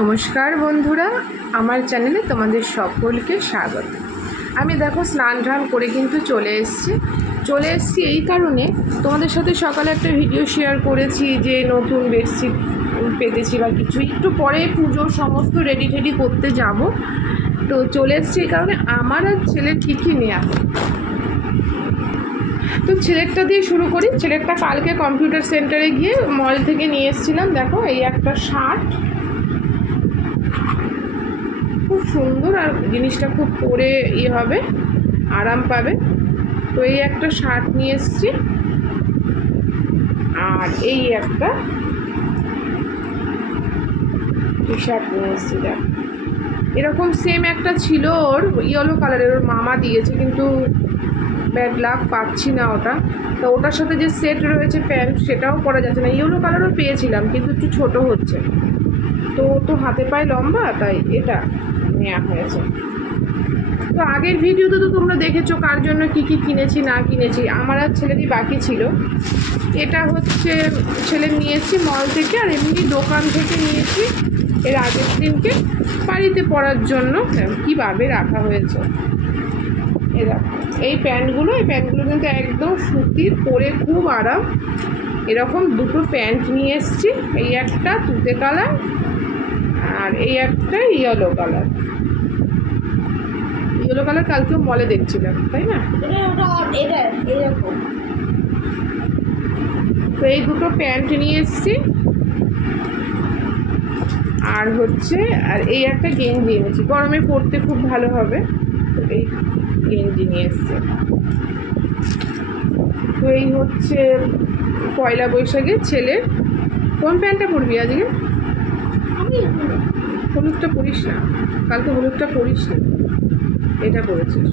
নমস্কার বন্ধুরা, আমার চ্যানেলে তোমাদের সকলকে স্বাগত। আমি দেখো স্নান টান করে কিন্তু চলে এসেছি এই কারণে তোমাদের সাথে সকালে একটা ভিডিও শেয়ার করেছি যে নতুন বেডশিট পেতেছি বা কিছু, একটু পরে পুজোর সমস্ত রেডি টেডি করতে যাব। তো চলে এসেছি এই কারণে আমার আর ছেলের কী নেওয়া। তো ছেলেরটা দিয়ে শুরু করি। ছেলেরটা কালকে কম্পিউটার সেন্টারে গিয়ে মল থেকে নিয়ে এসেছিলাম। দেখো এই একটা শার্ট, খুব সুন্দর আর জিনিসটা খুব পরে হবে, আরাম পাবে। তো এই একটা শার্ট নিয়ে এসেছি আর এই একটা টি শার্ট নিয়ে এসেছি। দেখ এরকম সেম একটা ছিল ওর ইয়েলো কালারের, ওর মামা দিয়েছে, কিন্তু ব্যাড লাক পাচ্ছি না ওটা। তো ওটার সাথে যে সেট রয়েছে প্যান্ট, সেটাও পরা যাচ্ছে না। ইয়েলো কালারও পেয়েছিলাম কিন্তু একটু ছোট হচ্ছে, তো হাতে পায়ে লম্বা, তাই এটা নেওয়া হয়েছে। তো আগের ভিডিওতে তো তোমরা দেখেছো কার জন্য কি কি কিনেছি না কিনেছি। আমার আর ছেলেরই বাকি ছিল। এটা হচ্ছে ছেলে নিয়েছি মল থেকে, আর এমনি দোকান থেকে নিয়েছি এর আগের দিনকে বাড়িতে পরার জন্য। কীভাবে রাখা হয়েছে এই প্যান্টগুলো কিন্তু একদম সুতির, পরে খুব আরাম। এরকম দুটো প্যান্ট নিয়ে এসেছি, এই একটা তুতে কালার আর এই একটা ইয়েলো কালার। কালকেও মলে দেখছিলাম, তাই না? তো এই দুটো প্যান্ট নিয়ে এসেছি আর এই একটা গেঞ্জি এনেছি, গরমে পরতে খুব ভালো হবে। তো এই গেঞ্জি নিয়ে এসেছি। তো এই হচ্ছে পয়লা বৈশাখে ছেলের। কোন প্যান্টটা পরবি আজকে? হলুদটা পরিস না, কালকে হলুদটা পরিস না, এটা পরেছিস।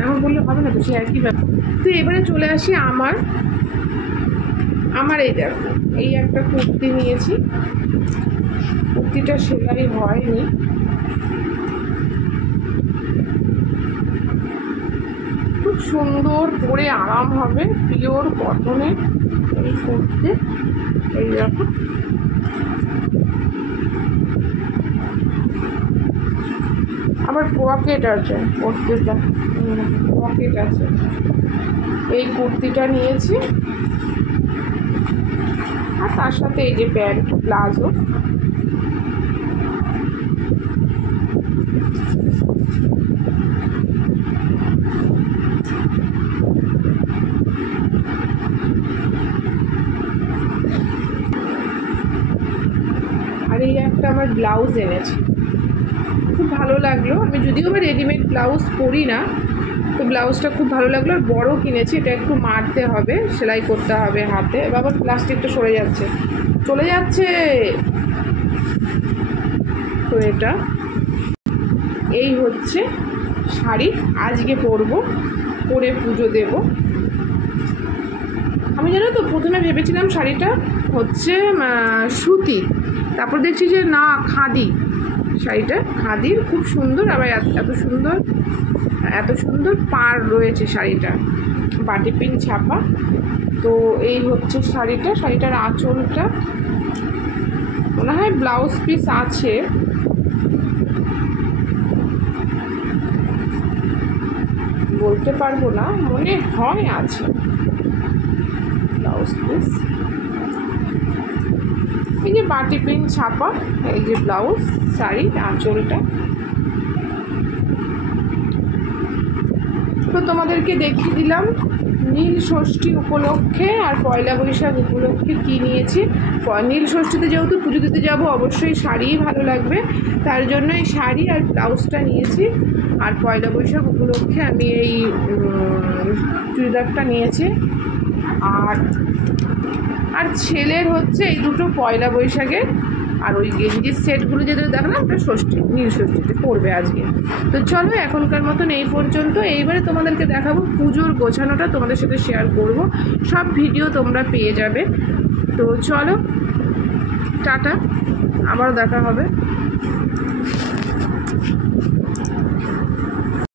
এখন বললে হবে না তো, সে একই ব্যাপার। তো এবারে চলে আসি আমার এই দেখো এই একটা কুর্তি নিয়েছি। কুর্তিটা সেলাই হয়নি, খুব সুন্দর, পরে আরাম হবে, পিওর কটনের এই কুর্তি। এই দেখো আবার পকেট আছে, কুর্তিটা পকেট আছে। এই কুর্তিটা নিয়েছি আর তার সাথে এই যে প্যান্ট প্লাজো। আর এই একটা আমার ব্লাউজ এনেছি, খুব ভালো লাগলো। আমি যদিও রেডিমেড ব্লাউজ পরি না, তো ব্লাউজটা খুব ভালো লাগলো। আর বড় কিনেছি, এটা একটু মারতে হবে, সেলাই করতে হবে হাতে। বাবা প্লাস্টিকটা সরে যাচ্ছে, চলে যাচ্ছে। তো এটা এই হচ্ছে শাড়ি, আজকে পরে পুজো দেব। আমি জানো তো প্রথমে ভেবেছিলাম শাড়িটা হচ্ছে সুতি, তারপর দেখছি যে না, খাদি। শাড়িটা খাদির, খুব সুন্দর। আবার এত সুন্দর পাড় রয়েছে শাড়িটা, বাটি পিন ছাপা। তো এই হচ্ছে শাড়িটার আঁচলটা মনে হয় ব্লাউজ পিস আছে, বলতে পারবো না, মনে হয় আছে ব্লাউজ পিস। এই যে বাটি পিন ছাপা, এই যে ব্লাউজ, শাড়ি আঁচলটা। তো তোমাদেরকে দেখিয়ে দিলাম নীল ষষ্ঠী উপলক্ষে আর পয়লা বৈশাখ উপলক্ষে কী নিয়েছি। নীল ষষ্ঠীতে যেহেতু পুজো দিতে যাবো, অবশ্যই শাড়িই ভালো লাগবে, তার জন্য এই শাড়ি আর ব্লাউজটা নিয়েছি। আর পয়লা বৈশাখ উপলক্ষে আমি এই চুড়িদারটা নিয়েছি। আর ছেলের হচ্ছে এই দুটো পয়লা বৈশাখের, আর ওই গেঞ্জির সেটগুলো যেটা দেখলাম ওটা নীল ষষ্ঠীতে পড়বে আজকে। তো চলো এখনকার মতন এই পর্যন্ত। এইবারে তোমাদেরকে দেখাবো পুজোর গোছানোটা, তোমাদের সাথে শেয়ার করব, সব ভিডিও তোমরা পেয়ে যাবে। তো চলো, টাটা, আবারও দেখা হবে।